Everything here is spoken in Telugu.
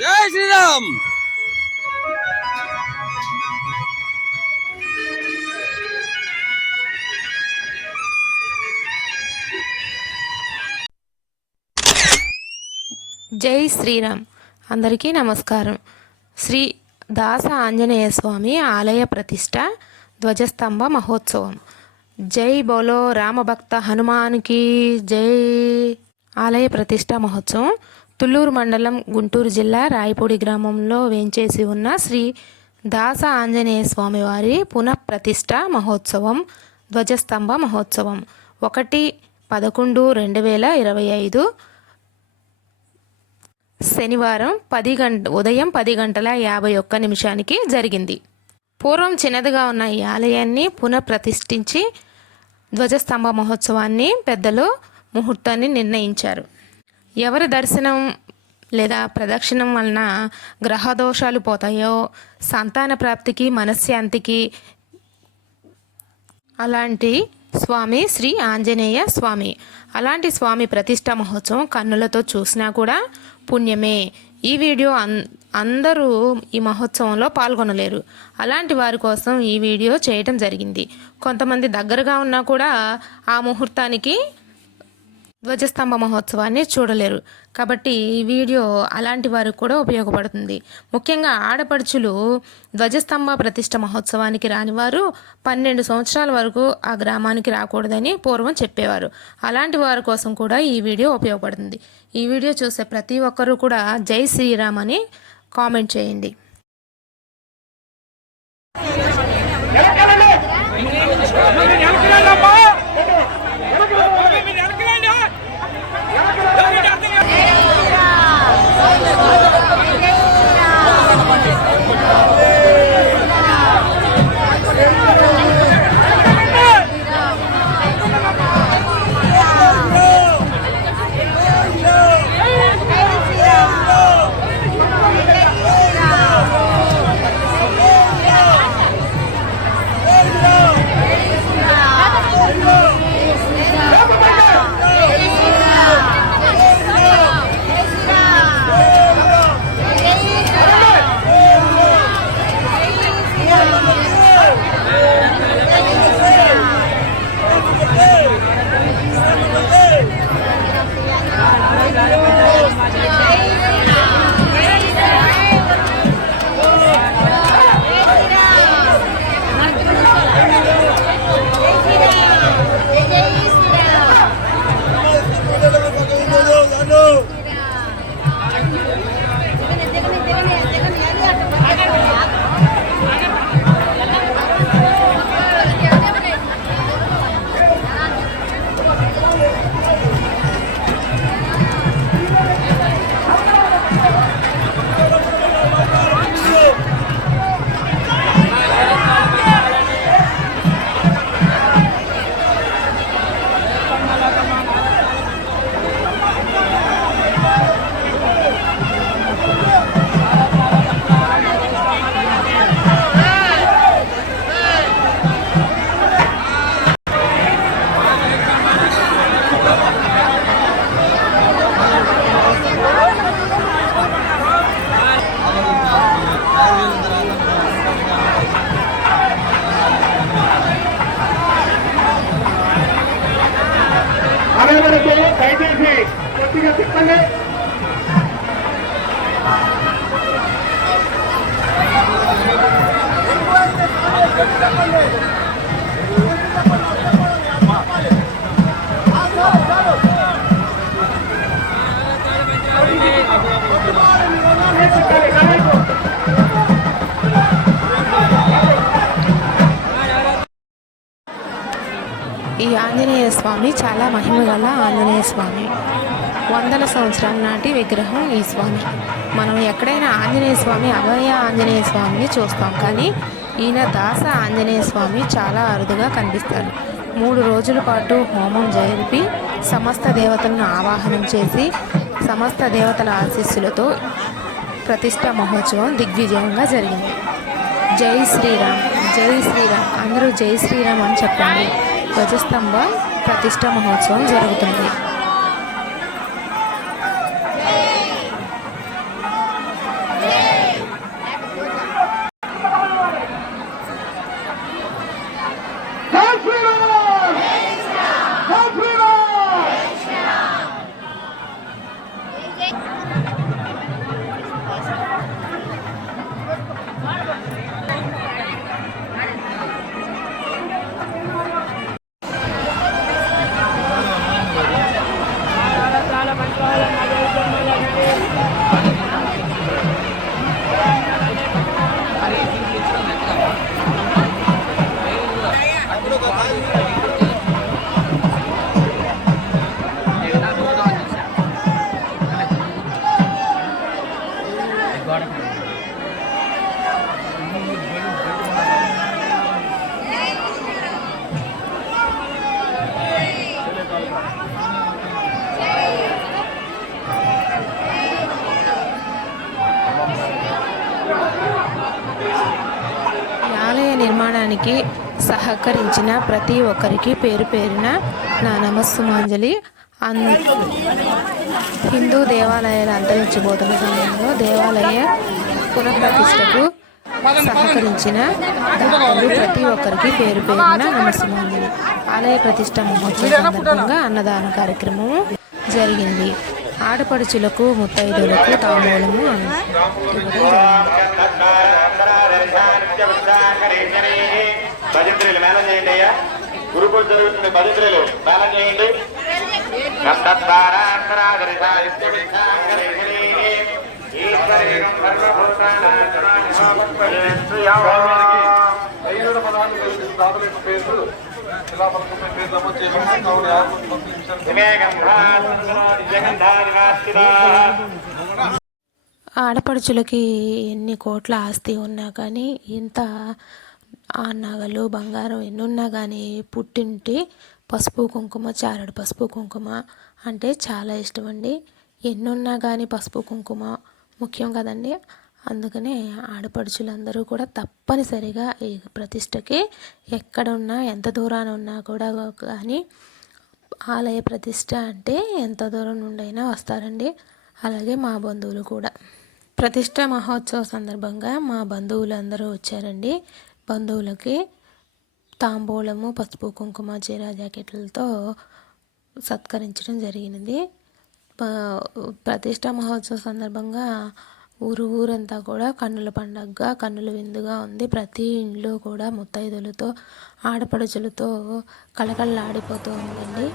జై శ్రీరామ్! జై శ్రీరామ్. అందరికీ నమస్కారం. శ్రీ దాస ఆంజనేయ స్వామి ఆలయ ప్రతిష్ట ధ్వజస్తంభ మహోత్సవం. జై బోలో రామభక్త హనుమాన్కి జై. ఆలయ ప్రతిష్ట మహోత్సవం తుళ్ళూరు మండలం గుంటూరు జిల్లా రాయపూడి గ్రామంలో వేంచేసి ఉన్న శ్రీ దాస ఆంజనేయ స్వామివారి పునఃప్రతిష్ట మహోత్సవం ధ్వజస్తంభ మహోత్సవం. ఒకటి పదకొండు రెండు వేల ఇరవై ఐదు శనివారం పది గంట ఉదయం పది గంటల యాభై ఒక్క నిమిషానికి జరిగింది. పూర్వం చిన్నదిగా ఉన్న ఈ ఆలయాన్ని పునఃప్రతిష్ఠించి ధ్వజస్తంభ మహోత్సవాన్ని పెద్దలు ముహూర్తాన్ని నిర్ణయించారు. ఎవరి దర్శనం లేదా ప్రదక్షిణం వలన గ్రహదోషాలు పోతాయో సంతాన ప్రాప్తికి మనశ్శాంతికి అలాంటి స్వామి శ్రీ ఆంజనేయ స్వామి. అలాంటి స్వామి ప్రతిష్ట మహోత్సవం కన్నులతో చూసినా కూడా పుణ్యమే. ఈ వీడియో అన్ అందరూ ఈ మహోత్సవంలో పాల్గొనలేరు. అలాంటి వారి కోసం ఈ వీడియో చేయటం జరిగింది. కొంతమంది దగ్గరగా ఉన్నా కూడా ఆ ముహూర్తానికి ధ్వజస్తంభ మహోత్సవాన్ని చూడలేరు. కాబట్టి ఈ వీడియో అలాంటి వారికి కూడా ఉపయోగపడుతుంది. ముఖ్యంగా ఆడపడుచులు ధ్వజస్తంభ ప్రతిష్ట మహోత్సవానికి రానివారు పన్నెండు సంవత్సరాల వరకు ఆ గ్రామానికి రాకూడదని పూర్వం చెప్పేవారు. అలాంటి వారి కోసం కూడా ఈ వీడియో ఉపయోగపడుతుంది. ఈ వీడియో చూసే ప్రతి ఒక్కరూ కూడా జై శ్రీరామ్ అని కామెంట్ చేయండి. అదే దయచేసి కొద్దిగా తిప్పండి స్వామి చాలా మహిమ గల ఆంజనేయ స్వామి. వందల సంవత్సరాల నాటి విగ్రహం ఈ స్వామి. మనం ఎక్కడైనా ఆంజనేయ స్వామి అభయ ఆంజనేయ స్వామిని చూస్తాం. కానీ ఈయన దాస ఆంజనేయ స్వామి చాలా అరుదుగా కనిపిస్తారు. మూడు రోజుల పాటు హోమం జరిపి సమస్త దేవతలను ఆవాహనం చేసి సమస్త దేవతల ఆశీస్సులతో ప్రతిష్ట మహోత్సవం దిగ్విజయంగా జరిగింది. జై శ్రీరామ్ జై శ్రీరామ్. అందరూ జై శ్రీరామ్ అని చెప్పండి. ధ్వజస్తంభ ప్రతిష్ట మహోత్సవం జరుగుతుంది. నిర్మాణానికి సహకరించిన ప్రతి ఒక్కరికి పేరు పేరున నా నమస్సుమాంజలి. అన్ హిందూ దేవాలయాలు అంతరించిపోతున్న సమయంలో దేవాలయ పునఃప్రతిష్టకు సహకరించిన దాతలు ప్రతి ఒక్కరికి పేరు పేరున నమస్సుమాంజలి. ఆలయ ప్రతిష్ట మహోత్సవం సందర్భంగా అన్నదాన కార్యక్రమం జరిగింది. ఆడపడుచులకు ముత్తైదులకు తాంబూలము ఇవ్వడం జరిగింది. భజంత్రులు మేళం చేయండి అయ్యా గురు పూజ జరుగుతుంది భజంత్రులు మేళం చేయండి ఐదు పదాలు కలిసి దాతల పేర్లు ఇలా పేరు నమోదు చేయబడింది కావున యాభై ఆడపడుచులకి ఎన్ని కోట్ల ఆస్తి ఉన్నా కానీ ఇంత ఆ నగలు బంగారం ఎన్నున్నా కానీ పుట్టింటి పసుపు కుంకుమ చారడు పసుపు కుంకుమ అంటే చాలా ఇష్టం అండి. ఎన్ని ఉన్నా కానీ పసుపు కుంకుమ ముఖ్యం కదండి. అందుకనే ఆడపడుచులందరూ కూడా తప్పనిసరిగా ఈ ప్రతిష్టకి ఎక్కడున్నా ఎంత దూరాన ఉన్నా కూడా కానీ ఆలయ ప్రతిష్ట అంటే ఎంత దూరం నుండైనా వస్తారండి. అలాగే మా బంధువులు కూడా. ప్రతిష్ట మహోత్సవ సందర్భంగా మా బంధువులు అందరూ వచ్చారండి. బంధువులకి తాంబూలము పసుపు కుంకుమ చీర జాకెట్లతో సత్కరించడం జరిగినది. ప్రతిష్ట మహోత్సవ సందర్భంగా ఊరు ఊరంతా కూడా కన్నుల పండగగా కన్నుల విందుగా ఉంది. ప్రతి ఇంట్లో కూడా ముత్తైదులతో ఆడపడుచులతో కళకళలాడిపోతూ ఉందండి.